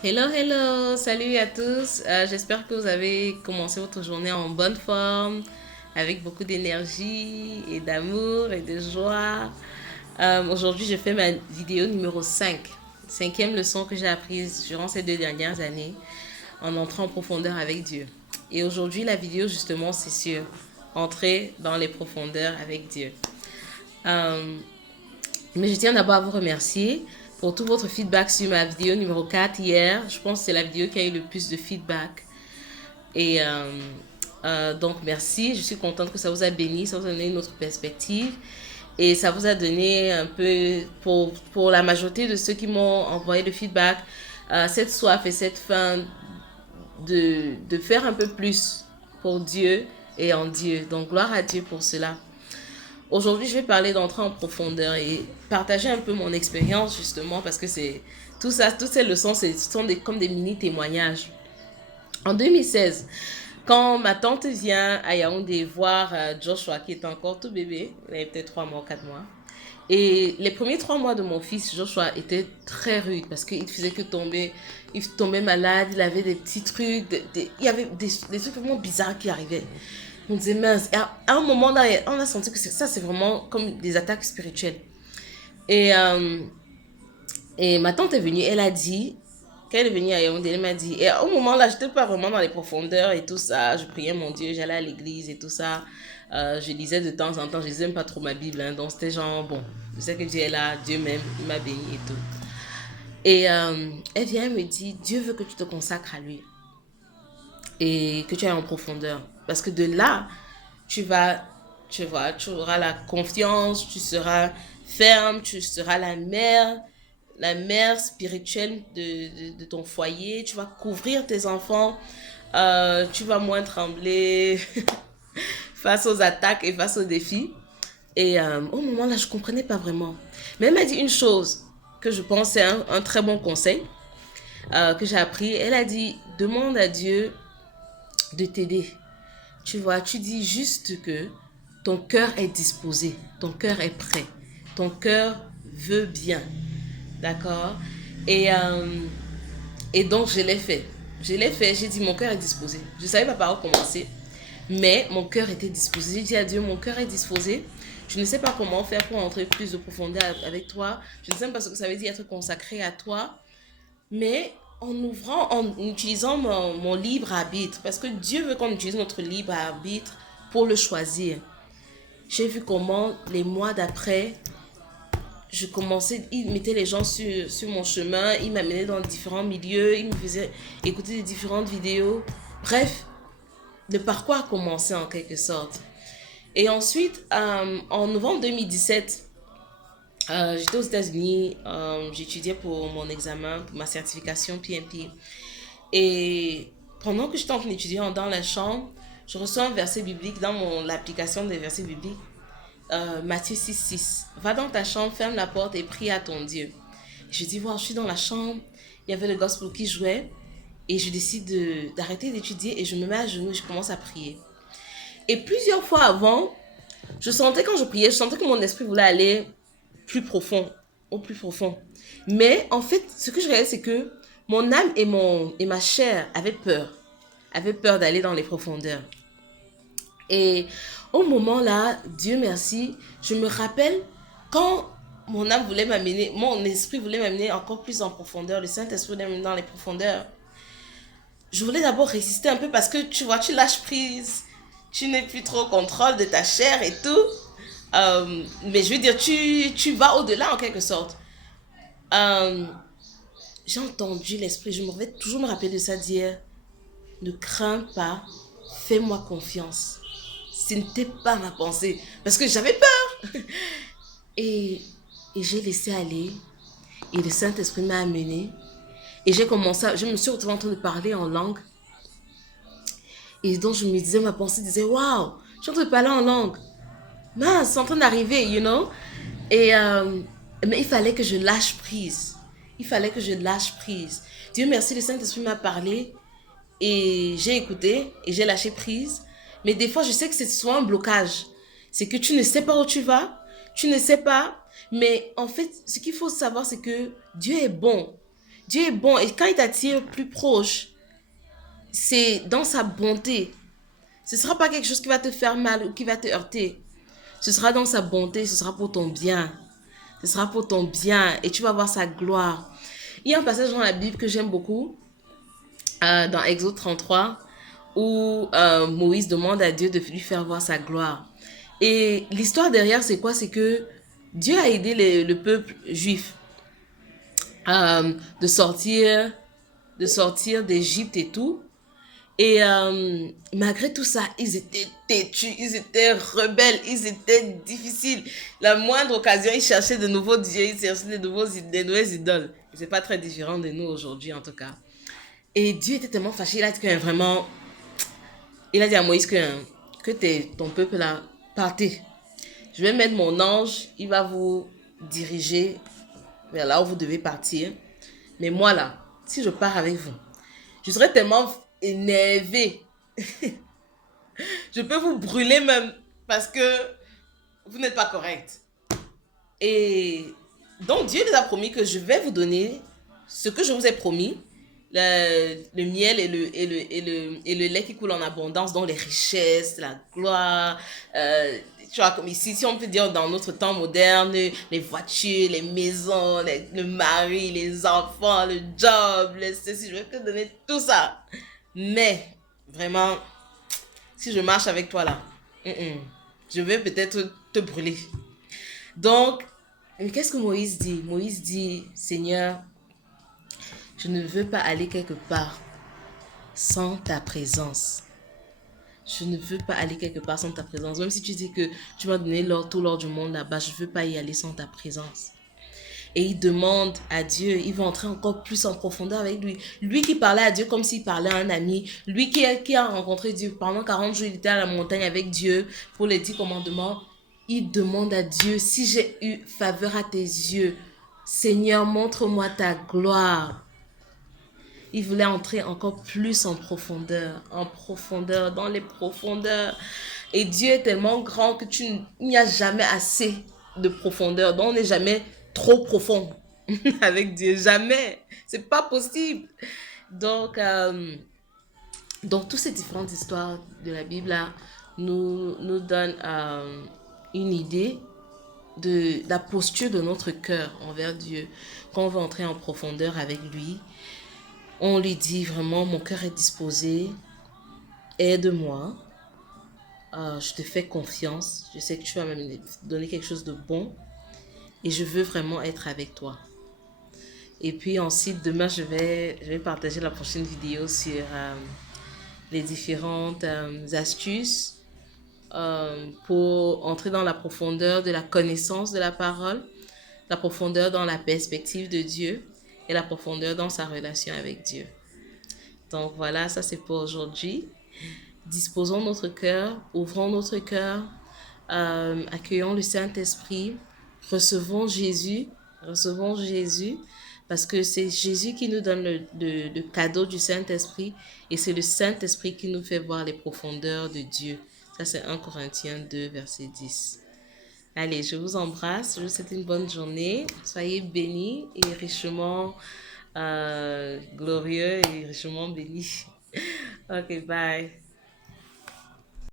Hello, hello, salut à tous. J'espère que vous avez commencé votre journée en bonne forme, avec beaucoup d'énergie et d'amour et de joie. Aujourd'hui, je fais ma vidéo numéro 5, cinquième leçon que j'ai apprise durant ces 2 dernières années en entrant en profondeur avec Dieu. Et aujourd'hui, la vidéo, justement, c'est sur entrer dans les profondeurs avec Dieu. Euh, mais je tiens d'abord à vous remercier pour tout votre feedback sur ma vidéo numéro 4 hier. Je pense que c'est la vidéo qui a eu le plus de feedback. Et donc, merci. Je suis contente que ça vous a béni, ça vous a donné une autre perspective. Et ça vous a donné un peu, pour la majorité de ceux qui m'ont envoyé le feedback, cette soif et cette faim de faire un peu plus pour Dieu et en Dieu. Donc, gloire à Dieu pour cela. Aujourd'hui, je vais parler d'entrer en profondeur et partager un peu mon expérience justement parce que c'est tout ça, toutes ces leçons, ce sont comme des mini témoignages. En 2016, quand ma tante vient à Yaoundé voir Joshua qui était encore tout bébé, il avait peut-être 3 mois, 4 mois. Et les premiers 3 mois de mon fils, Joshua, était très rude parce qu'il faisait que tomber. Il tombait malade, il avait des petits trucs, il y avait des trucs vraiment bizarres qui arrivaient. On disait mince. Et à un moment là, on a senti que ça, c'est vraiment comme des attaques spirituelles. Et, euh, et ma tante est venue, elle a dit, quand elle est venue à Yaoundé, elle m'a dit, et au moment là, j'étais pas vraiment dans les profondeurs et tout ça. Je priais mon Dieu, j'allais à l'église et tout ça. Je lisais de temps en temps, je lisais même pas trop ma Bible, hein, donc c'était genre, bon, je sais que Dieu est là, Dieu m'aime, il m'a béni et tout. Et elle vient, elle me dit, Dieu veut que tu te consacres à lui et que tu ailles en profondeur. Parce que de là, tu vas, tu vois, tu auras la confiance, tu seras ferme, tu seras la mère spirituelle de ton foyer, tu vas couvrir tes enfants, tu vas moins trembler face aux attaques et face aux défis. Et au moment là, je ne comprenais pas vraiment. Mais elle m'a dit une chose que je pense c'est un très bon conseil que j'ai appris. Elle a dit, demande à Dieu de t'aider. Tu vois, tu dis juste que ton cœur est disposé, ton cœur est prêt, ton cœur veut bien. D'accord. et, euh, et donc, je l'ai fait. Je l'ai fait, j'ai dit mon cœur est disposé. Je ne savais pas par où commencer, mais mon cœur était disposé. J'ai dit à Dieu, mon cœur est disposé. Je ne sais pas comment faire pour entrer plus de profondeur avec toi. Je ne sais pas ce que ça veut dire être consacré à toi. Mais en utilisant mon libre arbitre, parce que Dieu veut qu'on utilise notre libre arbitre pour le choisir. J'ai vu comment les mois d'après, je commençais, il mettait les gens sur mon chemin, il m'amenait dans différents milieux, il me faisait écouter des différentes vidéos. Bref, le parcours a commencé en quelque sorte. Et ensuite, en novembre 2017, j'étais aux États-Unis, j'étudiais pour mon examen, pour ma certification PMP. Et pendant que j'étais en train d'étudier dans la chambre, je reçois un verset biblique dans l'application des versets bibliques. Matthieu 6, 6. Va dans ta chambre, ferme la porte et prie à ton Dieu. Je dis, wow, je suis dans la chambre, il y avait le gospel qui jouait, et je décide d'arrêter d'étudier et je me mets à genoux et je commence à prier. Et plusieurs fois avant, je sentais quand je priais, je sentais que mon esprit voulait aller plus profond, au plus profond. Mais en fait, ce que je réalisais, c'est que mon âme et ma chair avaient peur d'aller dans les profondeurs. Et au moment là, Dieu merci, je me rappelle quand mon âme voulait m'amener, mon esprit voulait m'amener encore plus en profondeur, le Saint-Esprit voulait m'amener dans les profondeurs. Je voulais d'abord résister un peu parce que tu vois, tu lâches prise, tu n'es plus trop au contrôle de ta chair et tout. Mais je veux dire, tu vas au-delà en quelque sorte. Euh, j'ai entendu l'esprit, je me vais toujours me rappeler de ça, dire ne crains pas, fais-moi confiance. Ce n'était pas ma pensée parce que j'avais peur. Et, et j'ai laissé aller et le Saint-Esprit m'a amené. Et j'ai commencé, je me suis retrouvée en train de parler en langue. Et donc je me disais, ma pensée disait, waouh, je suis en train de parler en langue. Mince, c'est en train d'arriver, you know. Et, mais il fallait que je lâche prise. Il fallait que je lâche prise. Dieu merci, le Saint-Esprit m'a parlé et j'ai écouté et j'ai lâché prise. Mais des fois, je sais que c'est souvent un blocage. C'est que tu ne sais pas où tu vas, tu ne sais pas. Mais en fait, ce qu'il faut savoir, c'est que Dieu est bon. Dieu est bon et quand il t'attire plus proche, c'est dans sa bonté. Ce ne sera pas quelque chose qui va te faire mal ou qui va te heurter. Ce sera dans sa bonté, ce sera pour ton bien. Ce sera pour ton bien et tu vas voir sa gloire. Il y a un passage dans la Bible que j'aime beaucoup, dans Exode 33, où Moïse demande à Dieu de lui faire voir sa gloire. Et l'histoire derrière, c'est quoi? C'est que Dieu a aidé le peuple juif de sortir d'Égypte et tout. Et malgré tout ça, ils étaient têtus, ils étaient rebelles, ils étaient difficiles. La moindre occasion, ils cherchaient de nouveaux dieux, ils cherchaient de nouvelles idoles. C'est pas très différent de nous aujourd'hui en tout cas. Et Dieu était tellement fâché, il a dit que vraiment, il a dit à Moïse que ton peuple là, partez. Je vais mettre mon ange, il va vous diriger vers là où vous devez partir. Mais moi là, si je pars avec vous, je serai tellement énervé. Je peux vous brûler même parce que vous n'êtes pas correct. Et donc Dieu nous a promis que je vais vous donner ce que je vous ai promis, le miel et le lait qui coule en abondance, donc les richesses, la gloire, tu vois, comme ici, si on peut dire dans notre temps moderne, les voitures, les maisons, le mari, les enfants, le job, ceci, je vais te donner tout ça. Mais, vraiment, si je marche avec toi là, je vais peut-être te brûler. Donc, qu'est-ce que Moïse dit? Moïse dit, Seigneur, je ne veux pas aller quelque part sans ta présence. Je ne veux pas aller quelque part sans ta présence. Même si tu dis que tu m'as donné tout l'or du monde là-bas, je ne veux pas y aller sans ta présence. Et il demande à Dieu, il va entrer encore plus en profondeur avec lui. Lui qui parlait à Dieu comme s'il parlait à un ami. Lui qui a rencontré Dieu. Pendant 40 jours, il était à la montagne avec Dieu pour les 10 commandements. Il demande à Dieu, si j'ai eu faveur à tes yeux, Seigneur, montre-moi ta gloire. Il voulait entrer encore plus en profondeur, dans les profondeurs. Et Dieu est tellement grand que il n'y a jamais assez de profondeur. Donc on n'est jamais trop profond avec Dieu. Jamais. C'est pas possible. Donc toutes ces différentes histoires de la Bible là, nous donnent une idée de la posture de notre cœur envers Dieu. Quand on veut entrer en profondeur avec lui, on lui dit vraiment, mon cœur est disposé, aide-moi, je te fais confiance, je sais que tu vas me donner quelque chose de bon et je veux vraiment être avec toi. Et puis ensuite, demain, je vais partager la prochaine vidéo sur les différentes astuces pour entrer dans la profondeur de la connaissance de la parole, la profondeur dans la perspective de Dieu et la profondeur dans sa relation avec Dieu. Donc voilà, ça c'est pour aujourd'hui. Disposons notre cœur, ouvrons notre cœur, accueillons le Saint-Esprit, recevons Jésus, parce que c'est Jésus qui nous donne le cadeau du Saint-Esprit et c'est le Saint-Esprit qui nous fait voir les profondeurs de Dieu. Ça c'est 1 Corinthiens 2, verset 10. Allez, je vous embrasse, je vous souhaite une bonne journée. Soyez bénis et richement glorieux et richement bénis. Ok, bye.